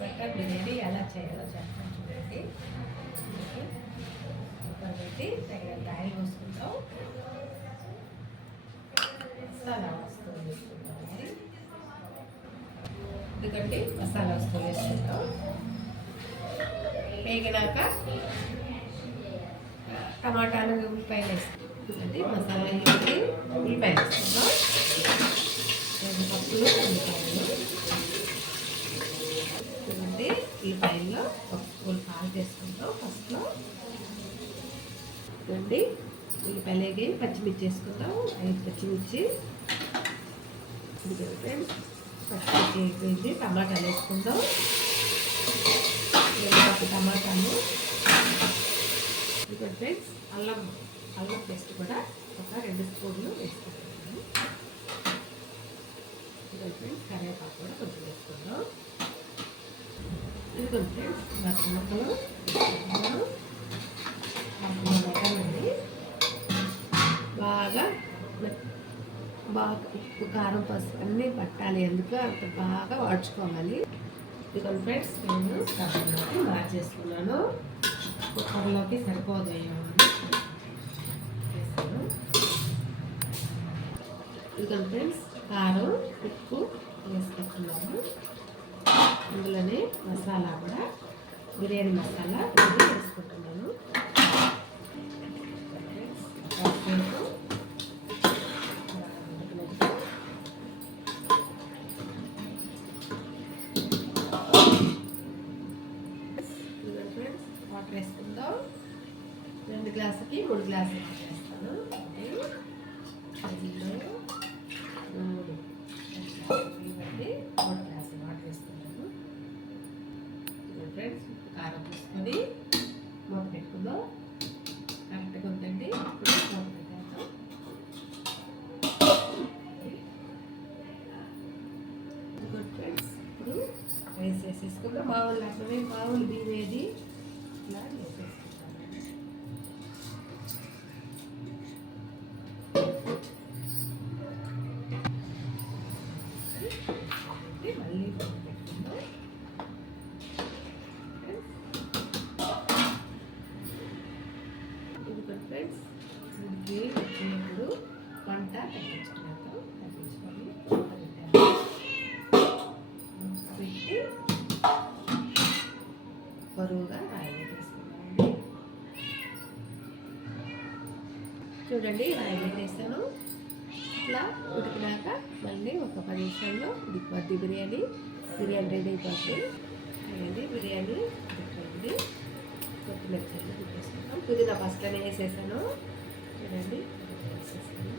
Mutton biryani ఎలా చేయాలో చెప్తాను చూడండి. పెట్టి తగినంత ఆయిల్ పోసుకుంటాం. మసాలా వస్తువులు వేసుకుంటాం. ఎందుకంటే మసాలా వస్తువులు వేసుకుంటాం. వేగినాక టమాటాలు ఉల్లిపాయలు వేసుకుంటుంది. మసాలా వేసి ఉల్లిపాయలు వేసుకుంటాం. 2 కప్పులు ఉల్లిపాయలు. ఎందుకంటే ఉల్లిపాయల్లో 1 స్పూన్ సాల్ట్ వేసుకుంటాం. ఫస్ట్లో చూడండి ఉల్లిపాయలు వేగి పచ్చిమిర్చి వేసుకుంటాం. 5 పచ్చిమిర్చి. పచ్చిమిర్చి వేసి టమాటాలు వేసుకుంటాం. 2 కప్పు టమాటాలు. ఇక్కడ ఫ్రెండ్స్ అల్లం పేస్ట్ కూడా ఒక 2 స్పూన్లు వేసుకుంటున్నాను. ఇక్కడ ఫ్రెండ్స్ కరివేపాకు కూడా కొంచెం వేసుకుందాం. ఇది ఫ్రెండ్స్ ముక్కలు వేసుకుంటున్నాను. మటన్ అండి బాగా ఉప్పు కారం పసుపు అన్నీ పట్టాలి. ఎందుకు అంత బాగా వాడుకోవాలి. ఇదిగోండి ఫ్రెండ్స్ నేను కర్రీలోకి మార్చేసుకున్నాను. కుక్కర్లోకి సరిపోదు వేసాను. ఇదిగోండి ఫ్రెండ్స్ కారం ఉప్పు వేసుకుంటున్నాను. అందులోనే మసాలా కూడా బిర్యానీ మసాలా వేసుకుంటున్నాను. వాటర్ వేసుకుందాం. 2 గ్లాసులకి 3 గ్లాసులు వేస్తాను. 3 గ్లాసులు వాటర్ వేసుకుంటాను. ఫ్రెండ్స్ కారం తీసుకొని మూత పెట్టుకుందాం. కరెక్ట్గా ఉందండి. ఇప్పుడు మూత పెట్టేద్దాం. ఫ్రెండ్స్ ఇప్పుడు రైస్ వేసేసుకుందాం. మామూలు అట్లనే మామూలు బియ్యం వేది ఇలా వేసేసుకుంటామండి. మళ్ళీ పెట్టుకుందాం. ఇది ఫ్రెండ్స్ ఉడికి వచ్చినప్పుడు వంట తగ్గించుకున్నాక తగ్గించుకొని పెట్టి బరువుగా రాయి వేసుకున్నామండి. చూడండి రాయి వేసాను. ఇట్లా ఉడికినాక మళ్ళీ ఒక 10 నిమిషాల్లో ఉడికిపోద్ది బిర్యానీ రెడీ అయిపోద్ది. అదండి బిర్యానీ ఉడికిపోయింది. కొత్తిమీర చల్లి పెట్టేసుకుంటాం. పుదీనా ఫస్ట్లోనే వేసేసాను. చూడండి వేసేసాను.